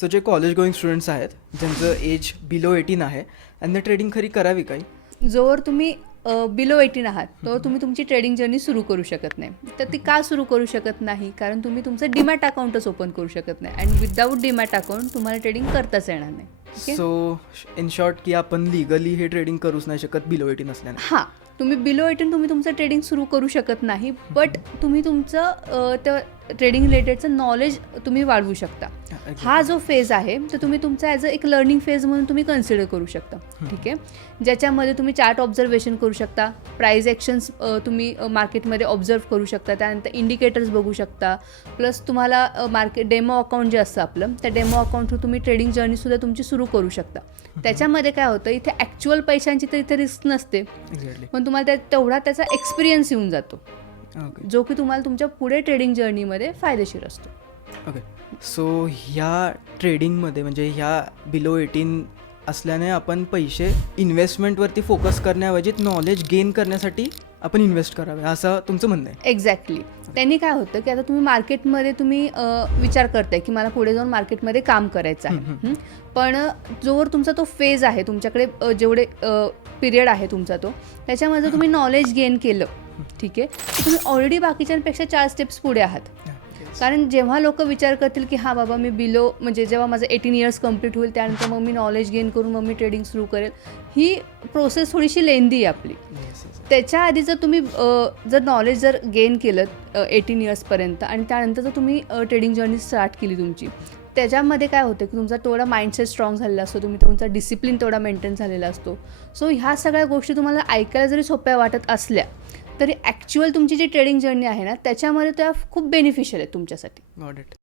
So जे college going students आहेत ज्यांचं एज बिलो 18 आहे त्यांनी ट्रेडिंग खरी करावी काय? जोवर तुम्ही बिलो 18 आहात तर तुम्ही तुमची ट्रेडिंग जर्नी सुरू करू शकत नाही. तर ती का सुरू करू शकत नाही? कारण तुम्ही तुमचं डीमॅट अकाउंटच ओपन करू शकत नाही आणि विदाऊट डीमॅट अकाउंट तुम्हाला ट्रेडिंग करताच येणार नाही. ठीक आहे. सो इन शॉर्ट की आपण लिगली हे ट्रेडिंग करूच नाही शकत बिलो 18 असल्याने. हां, तुम्ही बिलो 18 तुम्ही तुमचं ट्रेडिंग सुरू करू शकत नाही, बट तुम्ही तुमचं त्या ट्रेडिंग रिलेटेडचं नॉलेज तुम्ही वाढवू शकता. हा जो फेज आहे तर तुम्ही तुमचा ॲज अ एक लर्निंग फेज म्हणून तुम्ही कन्सिडर करू शकता. ठीक आहे. ज्याच्यामध्ये तुम्ही चार्ट ऑब्झर्वेशन करू शकता, प्राईज ॲक्शन्स तुम्ही मार्केटमध्ये ऑब्झर्व करू शकता, त्यानंतर इंडिकेटर्स बघू शकता, प्लस तुम्हाला मार्केट डेमो अकाउंट जे असतं आपलं त्या डेमो अकाउंट थ्रू तुम्ही ट्रेडिंग जर्नीसुद्धा तुमची सुरू करू शकता. त्याच्यामध्ये काय होतं, इथे ॲक्च्युअल पैशांची तर इथे रिस्क नसते, एक्झॅक्टली. पण तुम्हाला तेवढा त्याचा एक्सपिरियन्स येऊन जातो ओके जो की तुम्हाला तुमच्या पुढे ट्रेडिंग जर्नीमध्ये फायदेशीर असतो. ओके. सो ह्या ट्रेडिंगमध्ये म्हणजे ह्या बिलो 18 असल्याने आपण पैसे इन्व्हेस्टमेंटवरती फोकस करण्याऐवजी नॉलेज गेन करण्यासाठी आपण इन्व्हेस्ट करावे असं तुमचं म्हणणं आहे? एक्झॅक्टली. त्यांनी काय होतं की आता तुम्ही मार्केटमध्ये तुम्ही विचार करताय की मला पुढे जाऊन मार्केटमध्ये काम करायचं आहे, पण जोवर तुमचा तो फेज आहे, तुमच्याकडे जेवढे पिरियड आहे तुमचा तो, त्याच्यामध्ये तुम्ही नॉलेज गेन केलं, ठीक आहे, तर तुम्ही ऑलरेडी बाकीच्यांपेक्षा 4 स्टेप्स पुढे आहात. कारण जेव्हा लोक विचार करतील की हां बाबा मी बिलो म्हणजे जेव्हा माझं 18 इयर्स कंप्लीट होईल त्यानंतर मग मी नॉलेज गेन करून मग मी ट्रेडिंग सुरू करेल, ही प्रोसेस थोडीशी लेंदी आहे आपली. त्याच्या आधी जर तुम्ही जर नॉलेज जर गेन केलं 18 इयर्सपर्यंत आणि त्यानंतर जर तुम्ही ट्रेडिंग जर्नी स्टार्ट केली तुमची, त्याच्यामध्ये काय होतं की तुमचा तेवढा माइंडसेट स्ट्रॉंग झालेला असतो, तुम्ही तुमचा डिसिप्लिन तेवढा मेंटेन झालेला असतो. सो ह्या सगळ्या गोष्टी तुम्हाला ऐकायला जरी सोप्या वाटत असल्या तरी ॲक्च्युअल तुमची जी ट्रेडिंग जर्नी आहे ना त्याच्यामध्ये त्या खूप बेनिफिशियल आहे तुमच्यासाठी. Got it.